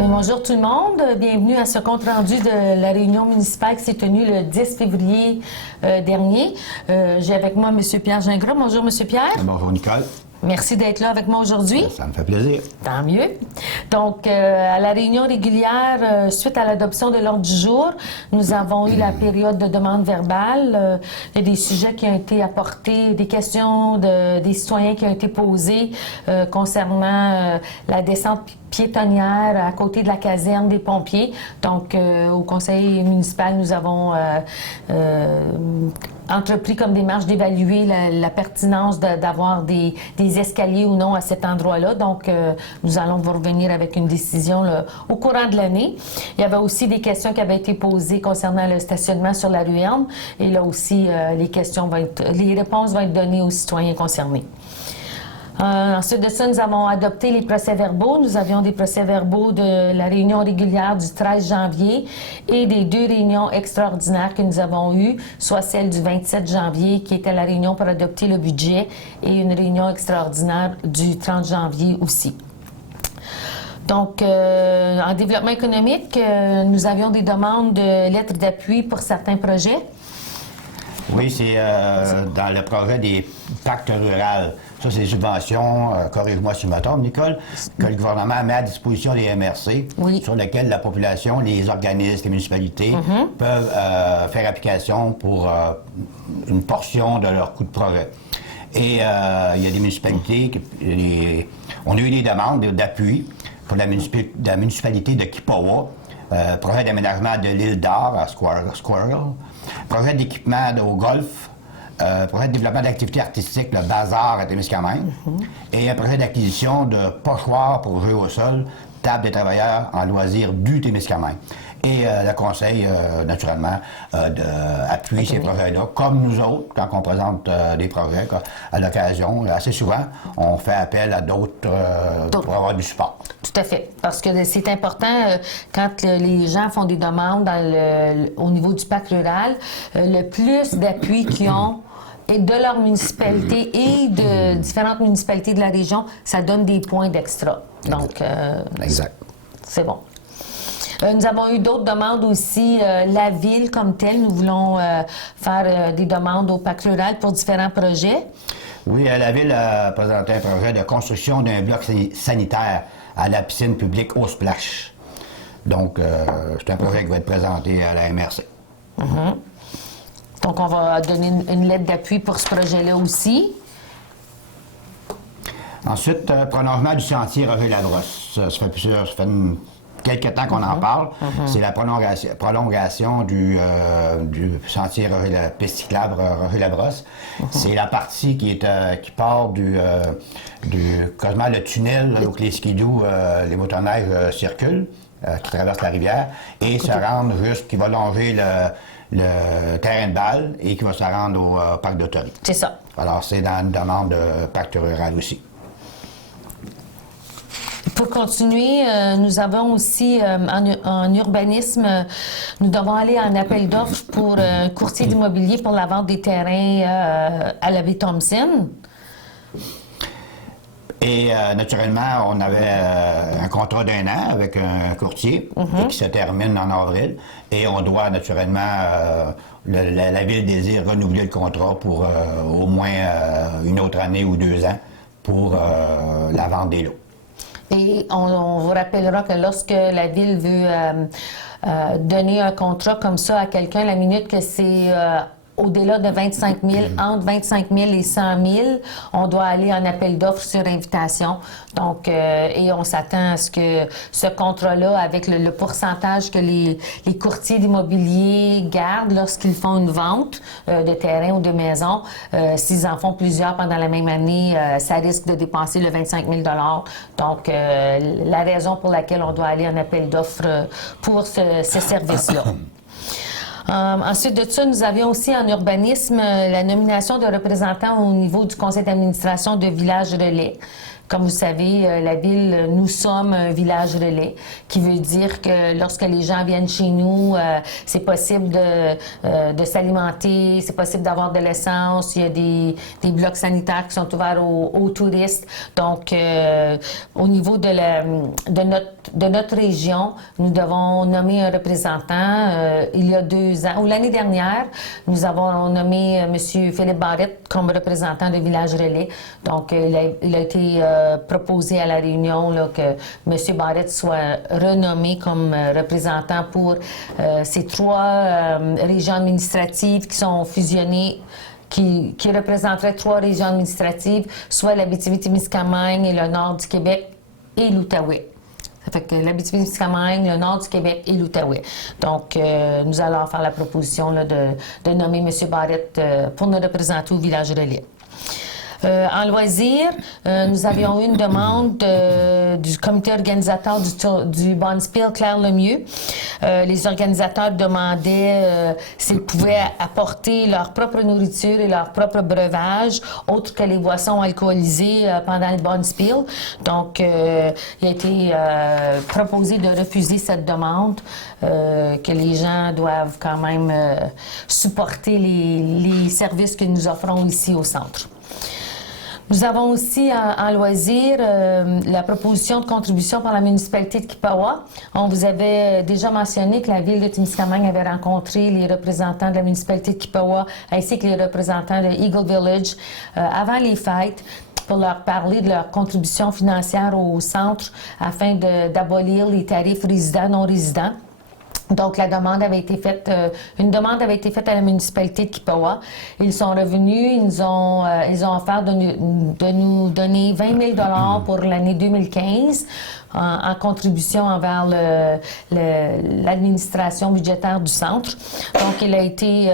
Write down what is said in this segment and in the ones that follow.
Bien, bonjour tout le monde, bienvenue à ce compte-rendu de la réunion municipale qui s'est tenue le 10 février dernier. J'ai avec moi M. Pierre Gingras. Bonjour M. Pierre. Bonjour Nicole. Merci d'être là avec moi aujourd'hui. Ça me fait plaisir. Tant mieux. Donc, à la réunion régulière, suite à l'adoption de l'ordre du jour, nous avons eu la période de demande verbale. Il y a des sujets qui ont été apportés, des questions des citoyens qui ont été posées concernant la descente piétonnière à côté de la caserne des pompiers. Donc, au conseil municipal, nous avons entrepris comme démarche d'évaluer la pertinence d'avoir des escaliers ou non à cet endroit-là. Donc, nous allons vous revenir avec une décision là, au courant de l'année. Il y avait aussi des questions qui avaient été posées concernant le stationnement sur la rue Elme. Et là aussi, les réponses vont être données aux citoyens concernés. Ensuite de ça, nous avons adopté les procès-verbaux. Nous avions des procès-verbaux de la réunion régulière du 13 janvier et des deux réunions extraordinaires que nous avons eues, soit celle du 27 janvier qui était la réunion pour adopter le budget et une réunion extraordinaire du 30 janvier aussi. Donc, en développement économique, nous avions des demandes de lettres d'appui pour certains projets. Oui, c'est dans le projet des pactes ruraux. Ça, c'est des subventions, corrige-moi si je me trompe, Nicole, que le gouvernement met à disposition des MRC, sur lesquelles la population, les organismes, les municipalités peuvent faire application pour une portion de leur coût de projet. Et il y a des municipalités, on a eu des demandes d'appui pour la municipalité de Kipawa, projet d'aménagement de l'île d'Or à Squirrel, projet d'équipement au golf, projet de développement d'activités artistiques, le bazar à Témiscamingue, et un projet d'acquisition de pochoirs pour jouer au sol, table des travailleurs en loisirs du Témiscamingue. Et le conseil, naturellement, appuie ces projets-là, comme nous autres, quand on présente des projets, à l'occasion, assez souvent, on fait appel à d'autres pour avoir du support. Tout à fait, parce que c'est important, quand les gens font des demandes au niveau du pacte rural, le plus d'appui qu'ils ont et de leur municipalité et de différentes municipalités de la région, ça donne des points d'extra. Donc, exact. C'est bon. Nous avons eu d'autres demandes aussi. La ville comme telle, nous voulons faire des demandes au pacte rural pour différents projets. Oui, la ville a présenté un projet de construction d'un bloc sanitaire à la piscine publique au Splash. Donc, c'est un projet qui va être présenté à la MRC. Donc, on va donner une lettre d'appui pour ce projet-là aussi. Ensuite, prolongement du sentier Roger-Labrosse. Ça fait quelques temps qu'on en parle. C'est la prolongation du sentier la piste cyclable Roger-Labrosse. C'est la partie qui part quasiment le tunnel là, où les skidoo, les motoneiges circulent, qui traversent la rivière, et se rendent qui va longer le terrain de balle et qui va se rendre au parc d'Autorité. C'est ça. Alors, c'est dans une demande de pacte rural aussi. Pour continuer, nous avons aussi en urbanisme, nous devons aller en appel d'offres pour un courtier d'immobilier pour la vente des terrains à la baie Thompson. Et naturellement, on avait un contrat d'1 an avec un courtier qui se termine en avril. Et on doit naturellement, la Ville désire renouveler le contrat pour au moins une autre année ou 2 ans pour la vente des lots. Et on vous rappellera que lorsque la Ville veut donner un contrat comme ça à quelqu'un, la minute que c'est au-delà de 25 000, entre 25 000 et 100 000, on doit aller en appel d'offres sur invitation. Donc, et on s'attend à ce que ce contrat-là, avec le pourcentage que les courtiers d'immobilier gardent lorsqu'ils font une vente de terrain ou de maison, s'ils en font plusieurs pendant la même année, ça risque de dépasser le 25 000 $. Donc, la raison pour laquelle on doit aller en appel d'offres pour ce service-là. Ensuite de ça, nous avions aussi en urbanisme la nomination de représentants au niveau du conseil d'administration de Village Relais. Comme vous savez, la ville, nous sommes un village relais, qui veut dire que lorsque les gens viennent chez nous, c'est possible de s'alimenter, c'est possible d'avoir de l'essence, il y a des blocs sanitaires qui sont ouverts aux touristes. Donc, au niveau de notre région, nous devons nommer un représentant. Il y a 2 ans, ou l'année dernière, nous avons nommé M. Philippe Barrette comme représentant de Village Relais. Donc, il a été proposé à la réunion là, que M. Barrette soit renommé comme représentant pour ces 3 régions administratives qui sont fusionnées, qui représenteraient 3 régions administratives, soit l'Abitibi-Témiscamingue et le nord du Québec et l'Outaouais. Ça fait que l'Abitibi-Témiscamingue, le nord du Québec et l'Outaouais. Donc, nous allons faire la proposition là, de nommer M. Barrette pour nous représenter au Village Relais. En loisirs, nous avions eu une demande du comité organisateur du Bonspiel Claire Lemieux. Les organisateurs demandaient s'ils pouvaient apporter leur propre nourriture et leur propre breuvage, autre que les boissons alcoolisées pendant le Bonspiel. Donc, il a été proposé de refuser cette demande, que les gens doivent quand même supporter les services que nous offrons ici au centre. Nous avons aussi en loisir la proposition de contribution par la municipalité de Kippawa. On vous avait déjà mentionné que la ville de Témiscamingue avait rencontré les représentants de la municipalité de Kippawa ainsi que les représentants de Eagle Village avant les fêtes pour leur parler de leur contribution financière au centre afin d'abolir les tarifs résidents-non résidents. Donc, une demande avait été faite à la municipalité de Kippawa. Ils sont revenus, ils ont offert de nous donner 20 000 $ pour l'année 2015 en contribution envers l'administration budgétaire du centre. Donc, il a été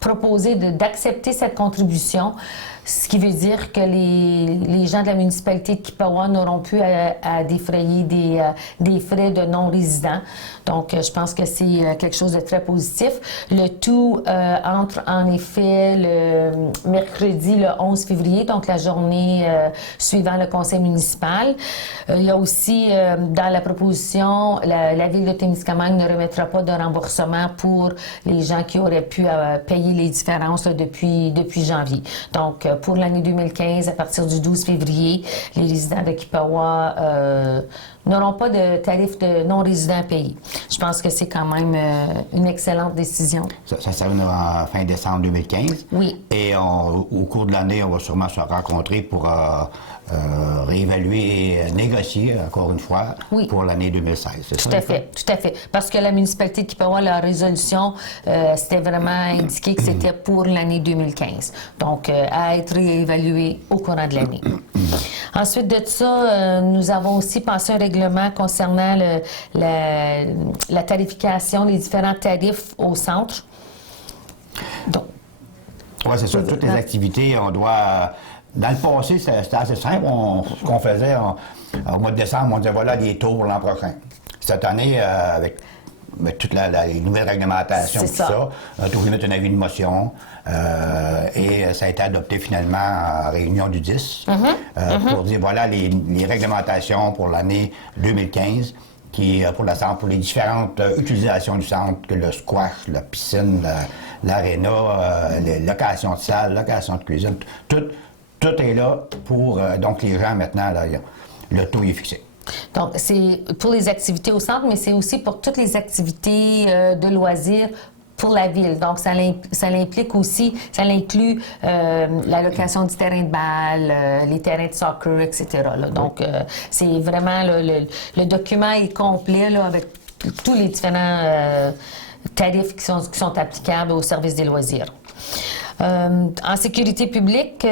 proposé d'accepter cette contribution, ce qui veut dire que les gens de la municipalité de Kippawa n'auront plus à défrayer des frais de non-résidents. Donc, je pense que c'est quelque chose de très positif. Le tout entre en effet le mercredi, le 11 février, donc la journée suivant le conseil municipal. Il y a aussi, dans la proposition, la ville de Témiscamingue ne remettra pas de remboursement pour les gens qui auraient pu payer les différences là, depuis janvier. Donc, pour l'année 2015, à partir du 12 février, les résidents de Kippawa n'auront pas de tarif de non-résident à payer. Je pense que c'est quand même une excellente décision. Ça terminera en fin décembre 2015. Oui. Et au cours de l'année, on va sûrement se rencontrer pour réévaluer et négocier, encore une fois, oui, pour l'année 2016. Tout à fait. Parce que la municipalité de Kippawa, la résolution, c'était vraiment indiqué que c'était pour l'année 2015. Donc, à être réévalué au courant de l'année. Ensuite de ça, nous avons aussi passé un règlement concernant la tarification des différents tarifs au centre. Donc, oui, c'est ça. Toutes les activités, on doit... Dans le passé, c'était assez simple. Ce qu'on faisait, au mois de décembre, on disait voilà les taux pour l'an prochain. Cette année, avec toute les nouvelles réglementations, tout ça, on a trouvé mettre un avis de motion et ça a été adopté finalement en réunion du 10 pour dire voilà les réglementations pour l'année 2015 qui pour les différentes utilisations du centre, que le squash, la piscine, l'aréna, les locations de salles, locations de cuisine, tout est là pour, donc les gens maintenant, là, le taux est fixé. Donc, c'est pour les activités au centre, mais c'est aussi pour toutes les activités de loisirs pour la ville. Donc, ça l'implique aussi, ça inclut la location du terrain de balle, les terrains de soccer, etc. Là. Donc, c'est vraiment, le document est complet là, avec tous les différents tarifs qui sont applicables au service des loisirs. En sécurité publique,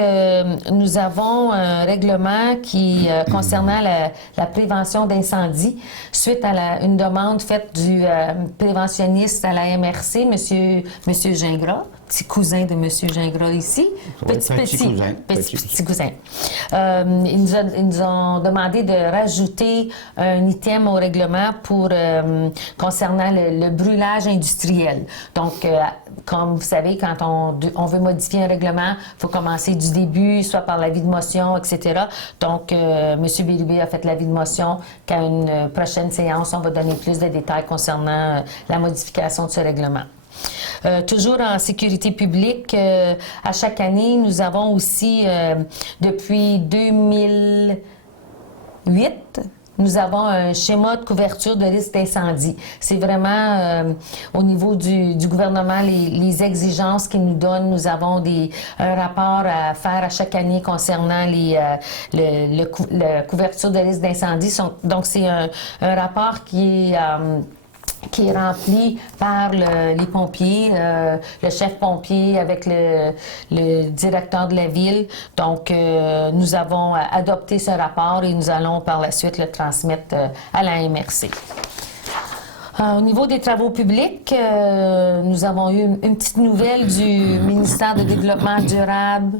nous avons un règlement qui concernant la prévention d'incendie suite à une demande faite du préventionniste à la MRC, Monsieur Gingras, petit cousin de Monsieur Gingras ici. Petit cousin. Ils nous ont demandé de rajouter un item au règlement pour concernant le brûlage industriel. Donc, comme vous savez, quand on veut modifier un règlement, il faut commencer du début, soit par l'avis de motion, etc. Donc, M. Bérubé a fait l'avis de motion qu'à une prochaine séance, on va donner plus de détails concernant la modification de ce règlement. Toujours en sécurité publique, à chaque année, nous avons aussi, depuis 2008, nous avons un schéma de couverture de risque d'incendie. C'est vraiment au niveau du gouvernement, les exigences qu'ils nous donnent. Nous avons un rapport à faire à chaque année concernant la couverture de risque d'incendie. Donc, c'est un rapport qui est rempli par les pompiers, le chef pompier avec le directeur de la ville. Donc, nous avons adopté ce rapport et nous allons par la suite le transmettre à la MRC. Au niveau des travaux publics, nous avons eu une petite nouvelle du ministère du Développement durable.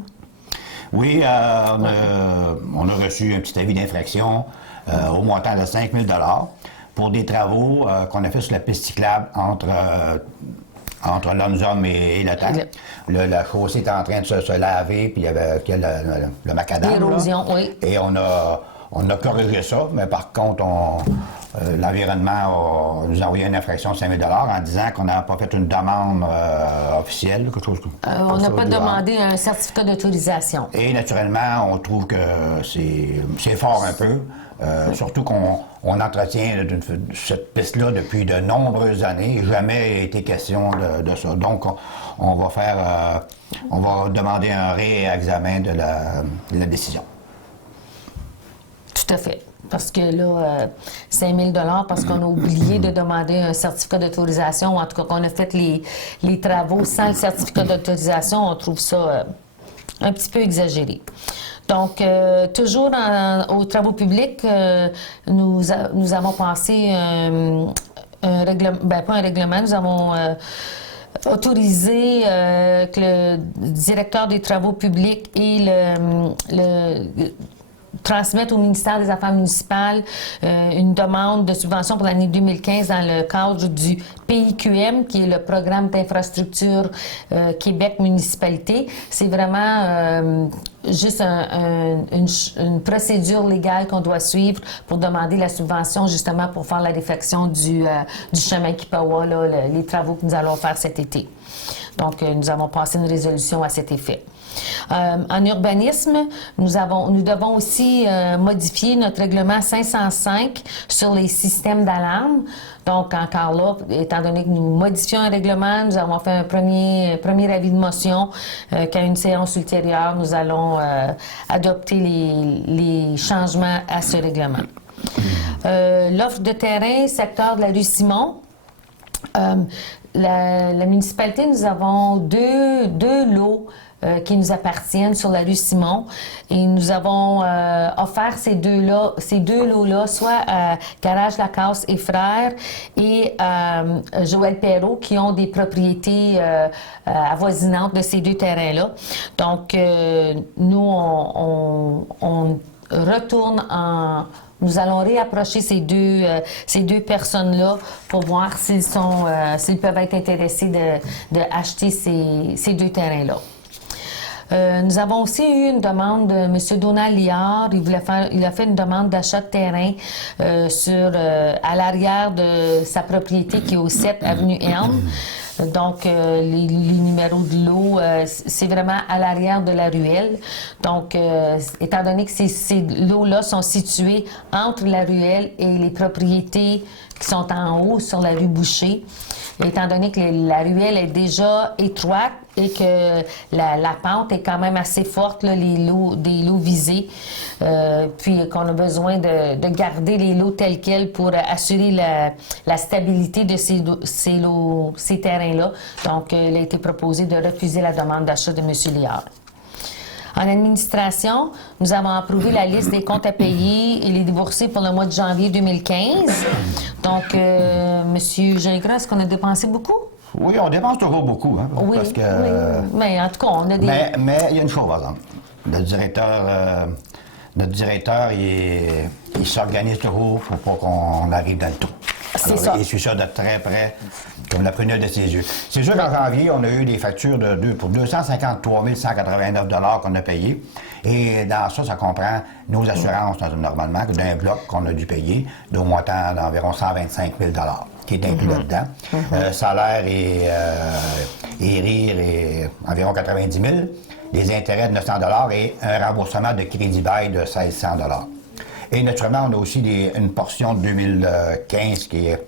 Oui, on a reçu un petit avis d'infraction au montant de 5 000 pour des travaux qu'on a fait sur la piste cyclable entre l'Omzom et le TAC. La chaussée était en train de se laver, puis il y avait le macadam. L'érosion, oui. Et on a corrigé ça, mais par contre, l'environnement nous a envoyé une infraction de 5 000 en disant qu'on n'a pas fait une demande officielle, quelque chose on n'a pas demandé un certificat d'autorisation. Et naturellement, on trouve que c'est fort un peu. Surtout qu'on entretient cette piste-là depuis de nombreuses années. Jamais été question de ça. Donc, on va demander un réexamen de la décision. Tout à fait. Parce que là, 5 000 parce qu'on a oublié de demander un certificat d'autorisation, ou en tout cas qu'on a fait les travaux sans le certificat d'autorisation, on trouve ça un petit peu exagéré. Donc, toujours aux travaux publics, nous avons passé un règlement, pas un règlement, nous avons autorisé que le directeur des travaux publics et transmettre au ministère des Affaires municipales une demande de subvention pour l'année 2015 dans le cadre du PIQM, qui est le programme d'infrastructure Québec municipalité. C'est vraiment juste une procédure légale qu'on doit suivre pour demander la subvention, justement pour faire la réfection du chemin Kipawa, les travaux que nous allons faire cet été. Donc, nous avons passé une résolution à cet effet. En urbanisme, nous devons aussi modifier notre règlement 505 sur les systèmes d'alarme. Donc, encore là, étant donné que nous modifions un règlement, nous avons fait un premier avis de motion qu'à une séance ultérieure, nous allons adopter les changements à ce règlement. L'offre de terrain, secteur de la rue Simon. La municipalité, nous avons deux lots qui nous appartiennent sur la rue Simon. Et nous avons offert ces deux lots-là, soit à Garage Lacasse et Frères et à Joël Perrault, qui ont des propriétés avoisinantes de ces deux terrains-là. Donc, nous, on retourne Nous allons réapprocher ces deux personnes-là pour voir s'ils peuvent être intéressés de acheter ces deux terrains-là. Nous avons aussi eu une demande de M. Donald Liard. Il a fait une demande d'achat de terrain à l'arrière de sa propriété qui est au 7 avenue Elm. Donc, les numéros de lot, c'est vraiment à l'arrière de la ruelle. Donc, étant donné que ces lots-là sont situés entre la ruelle et les propriétés qui sont en haut sur la rue Boucher, étant donné que la ruelle est déjà étroite et que la pente est quand même assez forte, là, des lots visés, puis qu'on a besoin de garder les lots tels quels pour assurer la stabilité de ces terrains-là. Donc, il a été proposé de refuser la demande d'achat de M. Liard. En administration, nous avons approuvé la liste des comptes à payer et les déboursés pour le mois de janvier 2015. Donc, M. Gingras, est-ce qu'on a dépensé beaucoup? Oui, on dépense toujours beaucoup. Hein, oui, parce que, oui. Mais en tout cas, on a des... Mais il y a une chose, par exemple. Notre directeur, il s'organise toujours pour pas qu'on arrive dans le trou. C'est ça. Il suit ça de très près, comme la prunelle de ses yeux. C'est sûr qu'en janvier, on a eu des factures pour 253 189 $ qu'on a payés. Et dans ça, ça comprend nos assurances, normalement, d'un bloc qu'on a dû payer, d'un montant d'environ 125 000 $ qui est inclus là-dedans. Salaire et rire et environ 90 000 $. Des intérêts de 900 $ et un remboursement de crédit bail de 1 600 $. Et naturellement, on a aussi une portion de 2015 qui est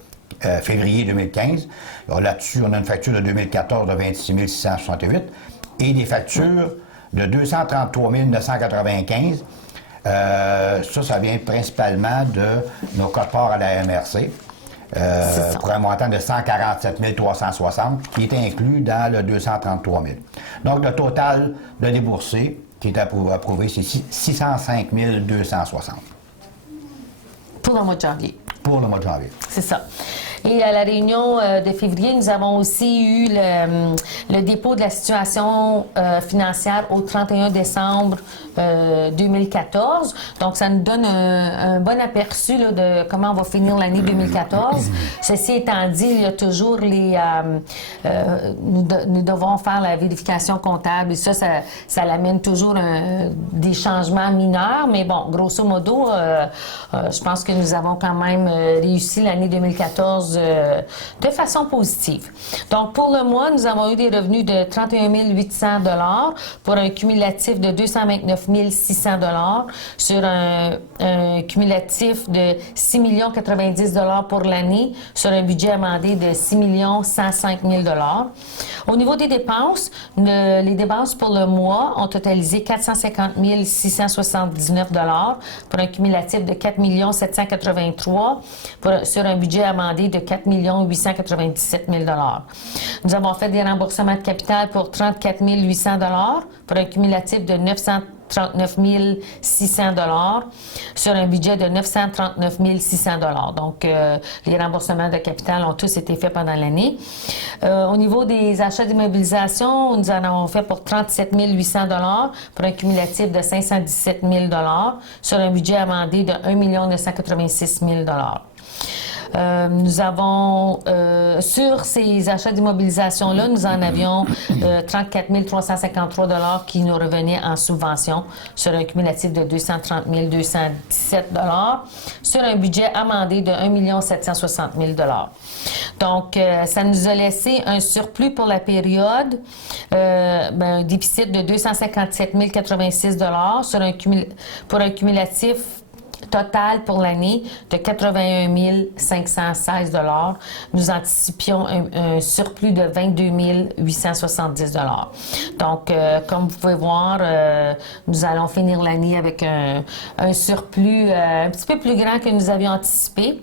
février 2015. Là-dessus, on a une facture de 2014 de 26 668 et des factures de 233 995. Ça vient principalement de nos codes-parts à la MRC. Pour un montant de 147 360 qui est inclus dans le 233 000. Donc, le total de déboursé qui est approuvé, c'est 605 260. Pour le mois de janvier. Pour le mois de janvier. C'est ça. Et à la réunion de février, nous avons aussi eu le dépôt de la situation financière au 31 décembre 2014. Donc, ça nous donne un bon aperçu là, de comment on va finir l'année 2014. Ceci étant dit, il y a toujours nous devons faire la vérification comptable et ça l'amène toujours des changements mineurs. Mais bon, grosso modo, je pense que nous avons quand même réussi l'année 2014 de façon positive. Donc, pour le mois, nous avons eu des revenus de 31 800 $ pour un cumulatif de 229 600 $ sur un cumulatif de 6 090 $ pour l'année sur un budget amendé de 6 105 000 $. Au niveau des dépenses, les dépenses pour le mois ont totalisé 450 679 $ pour un cumulatif de 4 783 $ sur un budget amendé de 4 897 000 $. Nous avons fait des remboursements de capital pour 34 800 $ pour un cumulatif de 939 600 $ sur un budget de 939 600 $. Donc, les remboursements de capital ont tous été faits pendant l'année. Au niveau des achats d'immobilisation, nous en avons fait pour 37 800 $ pour un cumulatif de 517 000 $ sur un budget amendé de 1 986 000 $. Nous avons, sur ces achats d'immobilisation-là, nous en avions 34 353 $ qui nous revenaient en subvention sur un cumulatif de 230 217 $ sur un budget amendé de 1 760 000 $. Donc, ça nous a laissé un surplus pour la période, un déficit de 257 086 $ pour un cumulatif total pour l'année de 81 516 $. Nous anticipions un surplus de 22 870 $. Donc, comme vous pouvez voir, nous allons finir l'année avec un surplus un petit peu plus grand que nous avions anticipé.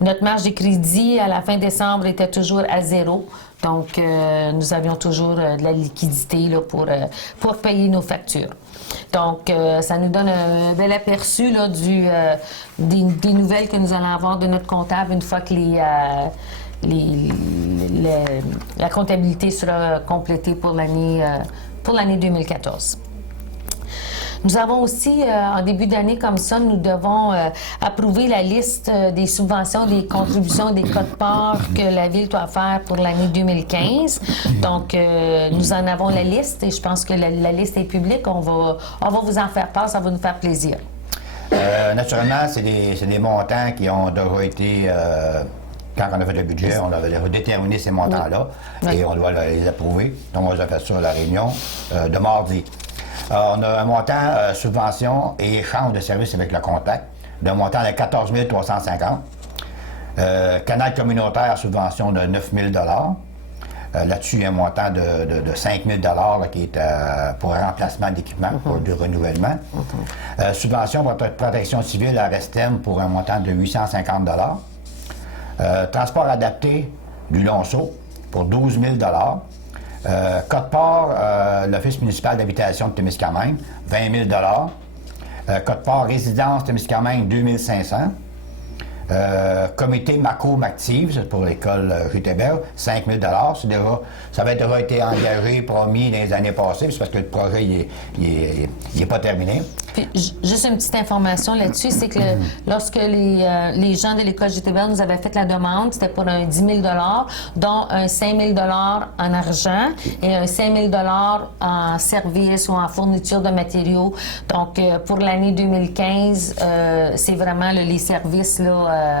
Notre marge de crédit à la fin décembre était toujours à 0. Donc, nous avions toujours de la liquidité là, pour payer nos factures. Donc, ça nous donne un bel aperçu là, des nouvelles que nous allons avoir de notre comptable une fois que la comptabilité sera complétée pour l'année 2014. Nous avons aussi, en début d'année comme ça, nous devons approuver la liste des subventions, des contributions, des codes-parts que la Ville doit faire pour l'année 2015. Donc, nous en avons la liste et je pense que la liste est publique. On va vous en faire part, ça va nous faire plaisir. Naturellement, c'est des montants qui ont déjà été... quand on a fait le budget, on avait déterminé ces montants-là et on doit les approuver. Donc, on a fait ça à la réunion de mardi. On a un montant subvention et échange de services avec le contact d'un montant de 14 350. Canal communautaire, subvention de 9 000 $. Là-dessus, il y a un montant de 5 000 $ qui est pour remplacement d'équipement, pour du renouvellement. Subvention pour protection civile à Restem pour un montant de 850 $. Transport adapté du Lonceau pour 12 000 $. Code-part, l'Office municipal d'habitation de Témiscamingue, 20 000 $. Code-part résidence Témiscamingue, 2 500 $. Comité Macro-Mactive, c'est pour l'école Jutebel, 5 000 $. Ça avait déjà été engagé, promis dans les années passées, c'est parce que le projet n'est pas terminé. Puis, juste une petite information là-dessus, c'est que lorsque les gens de l'École GTBL nous avaient fait la demande, c'était pour un 10 000 dont un 5 000 en argent et un 5 000 en services ou en fourniture de matériaux. Donc, pour l'année 2015, c'est vraiment les services là,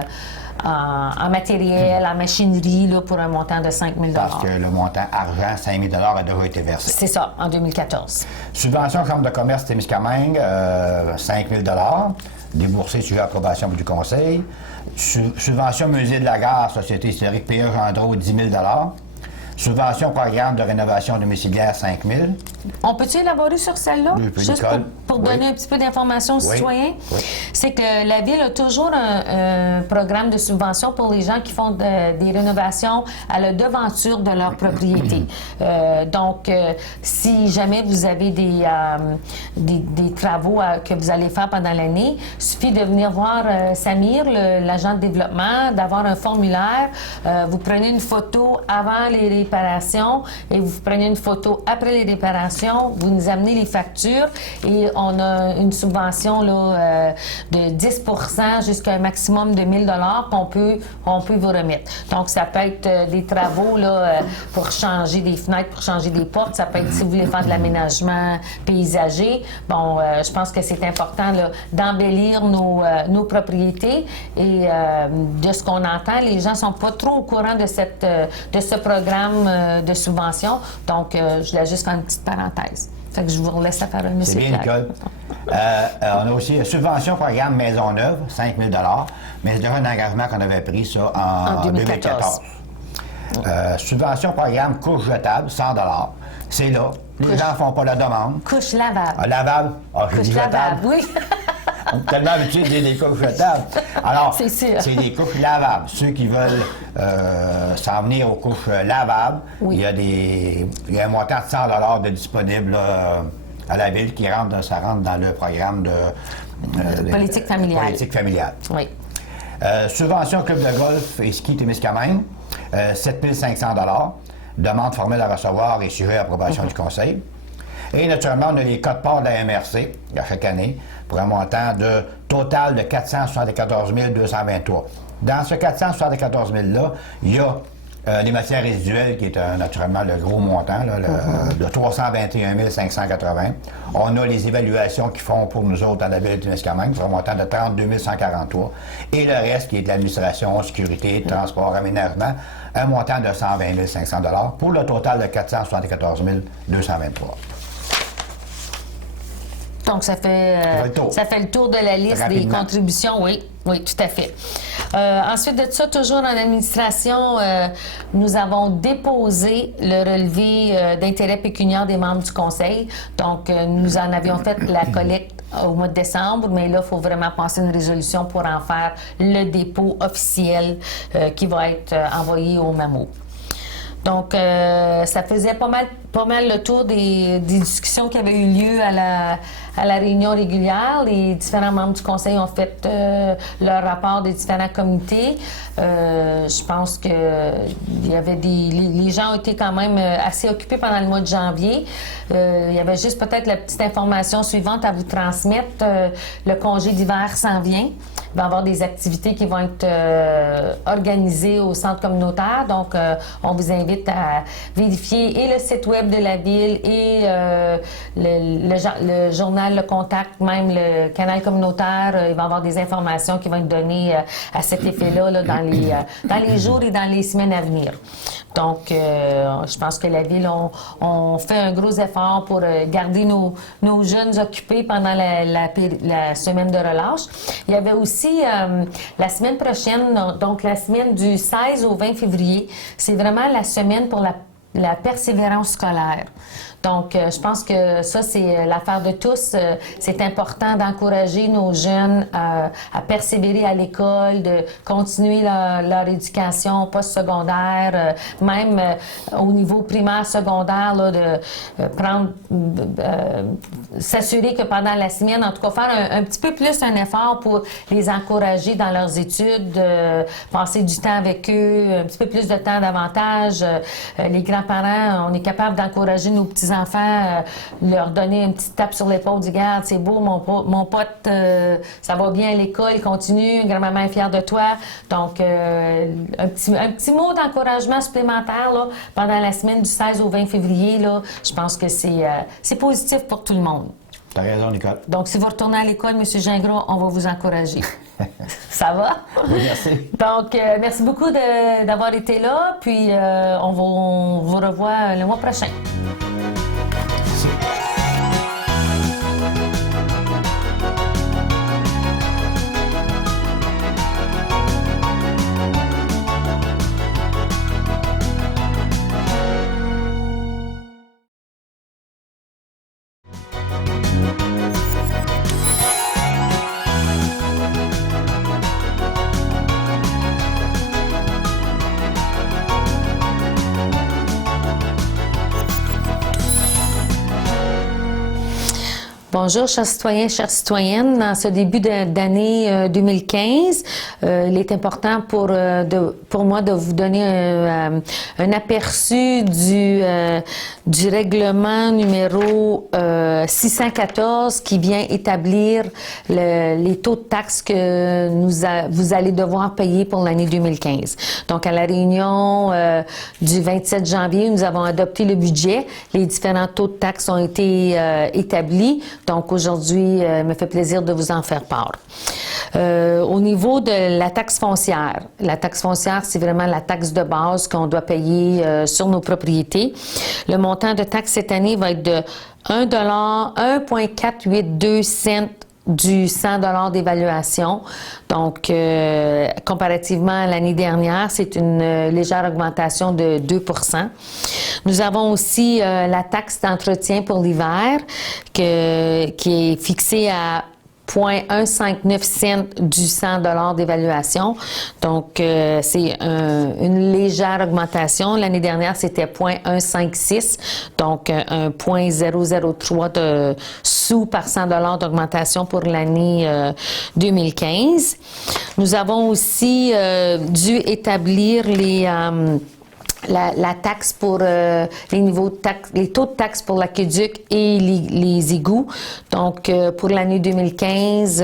en matériel, en machinerie, là, pour un montant de 5 000 Parce que le montant argent, 5 000 a déjà été versé. C'est ça, en 2014. Subvention Chambre de commerce Témiscamingue, 5 000 déboursé sur approbation du Conseil. Subvention Musée de la Gare, Société historique P.E. Gendreau, 10 000 Subvention Programme de rénovation domiciliaire, 5 000 On peut-tu élaborer sur celle-là? Juste pour donner un petit peu d'informations aux citoyens? Oui. C'est que la Ville a toujours un programme de subvention pour les gens qui font des rénovations à la devanture de leur propriété. Donc, si jamais vous avez des travaux que vous allez faire pendant l'année, il suffit de venir voir Samir, l'agent de développement, d'avoir un formulaire. Vous prenez une photo avant les réparations et vous prenez une photo après les réparations, vous nous amenez les factures et on a une subvention là, de 10 jusqu'à un maximum de 1 000 qu'on peut vous remettre. Donc, ça peut être des travaux là, pour changer des fenêtres, pour changer des portes. Ça peut être si vous voulez faire de l'aménagement paysager. Bon, je pense que c'est important là, d'embellir nos propriétés et de ce qu'on entend, les gens ne sont pas trop au courant de ce programme de subvention. Donc, je voulais juste faire une petite parenthèse. Fait que je vous laisse la parole, M. C'est bien, Nicole. On a aussi une subvention programme Maisonneuve, 5 000 mais c'est déjà un engagement qu'on avait pris ça en 2014. Subvention programme couche jetable, 100 c'est là. Les gens ne font pas la demande. Couche lavable. Ah, lavable? Ah, je dis jetable. Oui. On est tellement habitué de dire des couches jetables. Alors, c'est des couches lavables. Ceux qui veulent s'en venir aux couches lavables, il y a un montant de 100 de disponible à la Ville qui rentre dans le programme de politique familiale. Politique familiale. Oui. Subvention Club de golf et ski Témiscamingue, 7 500 demande formelle à recevoir et sujet à approbation du Conseil. Et naturellement, on a les codes-parts de la MRC à chaque année pour un montant de total de 474 223. Dans ce 474 000-là, il y a les matières résiduelles, qui est naturellement le gros montant, là, de 321 580. On a les évaluations qu'ils font pour nous autres à la Ville de Témiscamingue, pour un montant de 32 143. Et le reste, qui est de l'administration, sécurité, transport, aménagement, un montant de 120 500 pour le total de 474 223. Donc, ça fait le tour de la liste des contributions, oui, tout à fait. Ensuite de ça, toujours en administration, nous avons déposé le relevé d'intérêt pécuniaire des membres du Conseil. Donc, nous en avions fait la collecte au mois de décembre, mais là, il faut vraiment passer une résolution pour en faire le dépôt officiel qui va être envoyé au MAMO. Donc, ça faisait pas mal le tour des discussions qui avaient eu lieu à la réunion régulière. Les différents membres du Conseil ont fait leur rapport des différents comités. Je pense que il y avait les gens ont été quand même assez occupés pendant le mois de janvier. Il y avait juste peut-être la petite information suivante à vous transmettre. Le congé d'hiver s'en vient. Il va y avoir des activités qui vont être organisées au centre communautaire. Donc, on vous invite à vérifier et le site web de la Ville et le journal Le Contact, même le canal communautaire. Il va y avoir des informations qui vont être données à cet effet-là là, dans les jours et dans les semaines à venir. Donc, je pense que la Ville, on fait un gros effort pour garder nos jeunes occupés pendant la semaine de relâche. Il y avait aussi la semaine prochaine, donc la semaine du 16 au 20 février, c'est vraiment la semaine pour la persévérance scolaire. Donc, je pense que ça, c'est l'affaire de tous. C'est important d'encourager nos jeunes à persévérer à l'école, de continuer leur éducation postsecondaire, même au niveau primaire, secondaire, là, s'assurer que pendant la semaine, en tout cas, faire un petit peu plus un effort pour les encourager dans leurs études, passer du temps avec eux, un petit peu plus de temps davantage. Les grands grands-parents, on est capable d'encourager nos petits-enfants, leur donner une petite tape sur l'épaule, dire « Regarde, c'est beau, mon pote, ça va bien à l'école, continue, grand-maman est fière de toi. » Donc, un petit mot d'encouragement supplémentaire là, pendant la semaine du 16 au 20 février, là, je pense que c'est positif pour tout le monde. T'as raison, Nicole. Donc, si vous retournez à l'école, M. Gingras, on va vous encourager. Ça va? Oui, merci. Donc, merci beaucoup d'avoir été là, puis on vous revoit le mois prochain. Merci. Bonjour, chers citoyens, chères citoyennes. Dans ce début d'année 2015, il est important pour moi de vous donner un aperçu du règlement numéro 614 qui vient établir les taux de taxes que vous allez devoir payer pour l'année 2015. Donc, à la réunion du 27 janvier, nous avons adopté le budget. Les différents taux de taxes ont été établis. Donc, aujourd'hui, il me fait plaisir de vous en faire part. Au niveau de la taxe foncière, c'est vraiment la taxe de base qu'on doit payer sur nos propriétés. Le montant de taxe cette année va être de 1,482 cents du 100 d'évaluation. Donc, comparativement à l'année dernière, c'est une légère augmentation de 2 %. Nous avons aussi la taxe d'entretien pour l'hiver qui est fixée à 0,159 cents du 100 d'évaluation. Donc, c'est une légère augmentation. L'année dernière, c'était 0,156, donc 0,003 de sous par 100 d'augmentation pour l'année 2015. Nous avons aussi dû établir la taxe pour les taux de taxe pour l'aqueduc et les égouts. Donc, pour l'année 2015,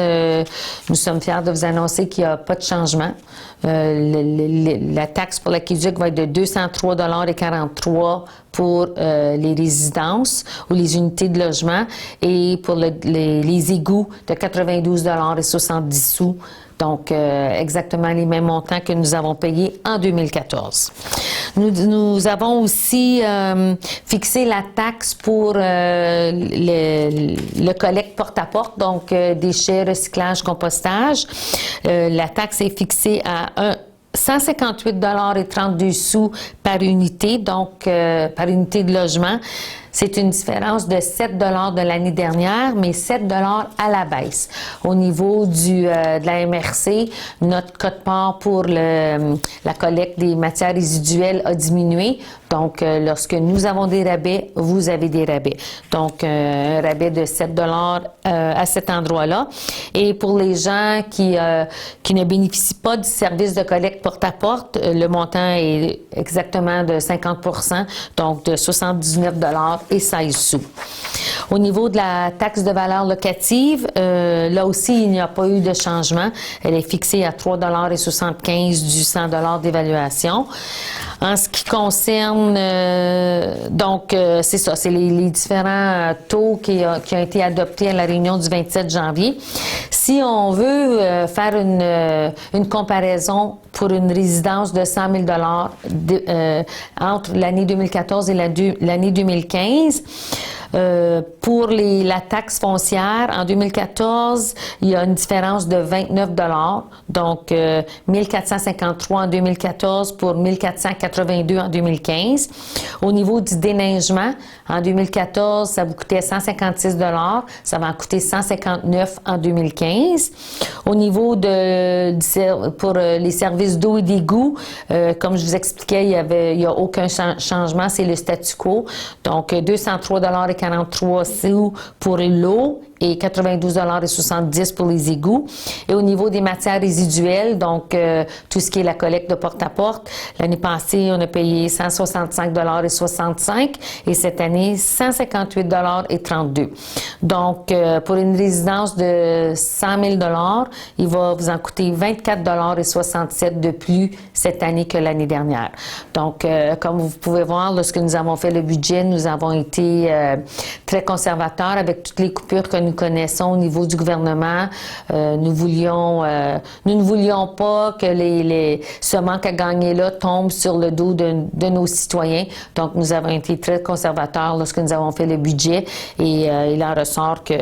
nous sommes fiers de vous annoncer qu'il n'y a pas de changement. La taxe pour l'aqueduc va être de 203,43 $ pour les résidences ou les unités de logement et pour les égouts de 92,70 $. Donc, exactement les mêmes montants que nous avons payés en 2014. Nous avons aussi fixé la taxe pour le collecte porte-à-porte, donc déchets, recyclage, compostage. La taxe est fixée à 158,32 $ par unité, donc par unité de logement. C'est une différence de 7 $ de l'année dernière, mais 7 $ à la baisse. Au niveau de la MRC, notre quote-part pour la collecte des matières résiduelles a diminué. Donc, lorsque nous avons des rabais, vous avez des rabais. Donc, un rabais de 7 $ à cet endroit-là. Et pour les gens qui ne bénéficient pas du service de collecte porte-à-porte, le montant est exactement de 50 %, donc de 79,16 $. Au niveau de la taxe de valeur locative, là aussi, il n'y a pas eu de changement. Elle est fixée à 3,75 $ du 100 d'évaluation. En ce qui concerne, c'est ça, c'est les différents taux qui ont été adoptés à la réunion du 27 janvier. Si on veut faire une comparaison pour une résidence de 100 000 $ entre l'année 2014 et l'année 2015, pour la taxe foncière, en 2014, il y a une différence de 29 $, donc 1 453 en 2014 pour 1 482 en 2015. Au niveau du déneigement, en 2014, ça vous coûtait 156 $, ça va en coûter 159 en 2015. Au niveau pour les services d'eau et d'égout, comme je vous expliquais, il n'y a aucun changement, c'est le statu quo. Donc, 203,43 $ pour l'eau et 92,70 $ pour les égouts. Et au niveau des matières résiduelles, donc tout ce qui est la collecte de porte-à-porte, l'année passée, on a payé 165,65 $ et cette année, 158,32 $. Donc, pour une résidence de 100 000 $, il va vous en coûter 24,67 $ de plus cette année que l'année dernière. Donc, comme vous pouvez voir, lorsque nous avons fait le budget, nous avons été très conservateurs avec toutes les coupures que nous connaissons au niveau du gouvernement. Nous ne voulions pas que ce manque à gagner-là tombe sur le dos de nos citoyens. Donc, nous avons été très conservateurs lorsque nous avons fait le budget et il en ressort que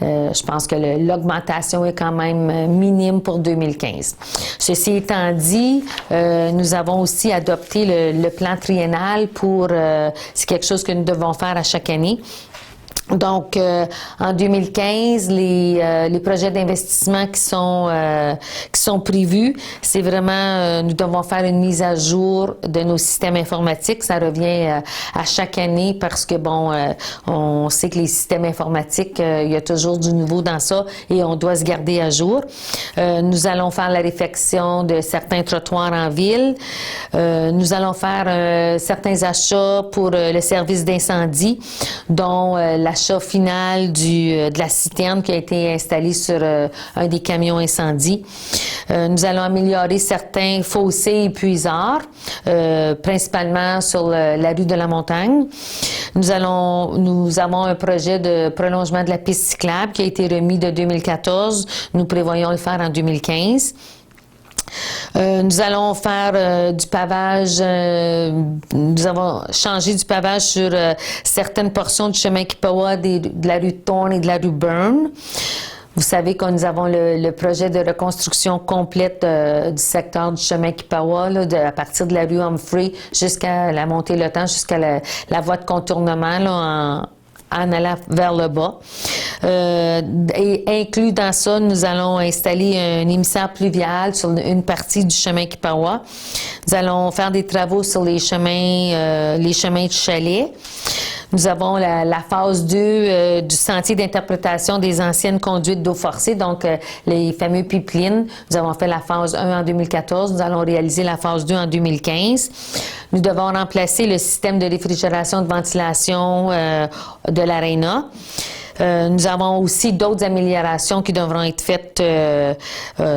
je pense que l'augmentation est quand même minime pour 2015. Ceci étant dit, nous avons aussi adopté le plan triennal pour, c'est quelque chose que nous devons faire à chaque année. Donc, en 2015, les projets d'investissement qui sont prévus, c'est vraiment, nous devons faire une mise à jour de nos systèmes informatiques. Ça revient à chaque année parce que, bon, on sait que les systèmes informatiques, il y a toujours du nouveau dans ça et on doit se garder à jour. Nous allons faire la réfection de certains trottoirs en ville. Nous allons faire certains achats pour le service d'incendie, dont l'achat final de la citerne qui a été installée sur un des camions incendie. Nous allons améliorer certains fossés et puisards, principalement sur la rue de la Montagne. Nous avons un projet de prolongement de la piste cyclable qui a été remis de 2014. Nous prévoyons le faire en 2015. Nous allons faire du pavage, nous avons changé du pavage sur certaines portions du chemin Kipawa, de la rue Thorne et de la rue Burn. Vous savez que nous avons le projet de reconstruction complète du secteur du chemin Kipawa, là, à partir de la rue Humphrey jusqu'à la montée Le Temps, jusqu'à la voie de contournement là, en allant vers le bas. Et inclus dans ça, nous allons installer un émissaire pluvial sur une partie du chemin Kipawa. Nous allons faire des travaux sur les chemins de chalet. Nous avons la phase 2 du sentier d'interprétation des anciennes conduites d'eau forcée, donc les fameux pipelines. Nous avons fait la phase 1 en 2014. Nous allons réaliser la phase 2 en 2015. Nous devons remplacer le système de réfrigération de ventilation de l'Arena. Nous avons aussi d'autres améliorations qui devront être faites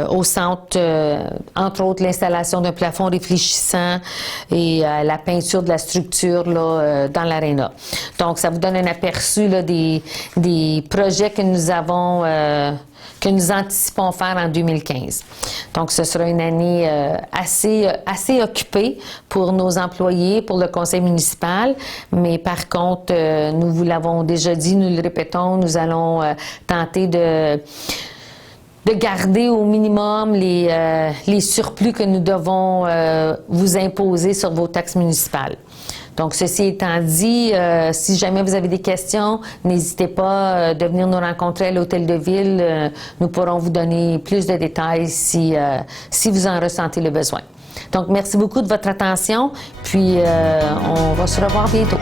au centre, entre autres l'installation d'un plafond réfléchissant et la peinture de la structure là, dans l'aréna. Donc, ça vous donne un aperçu là, des projets que nous avons que nous anticipons faire en 2015. Donc, ce sera une année assez occupée pour nos employés, pour le conseil municipal, mais par contre, nous vous l'avons déjà dit, nous le répétons, nous allons tenter de garder au minimum les surplus que nous devons vous imposer sur vos taxes municipales. Donc, ceci étant dit, si jamais vous avez des questions, n'hésitez pas de venir nous rencontrer à l'Hôtel de Ville. Nous pourrons vous donner plus de détails si vous en ressentez le besoin. Donc, merci beaucoup de votre attention, puis on va se revoir bientôt.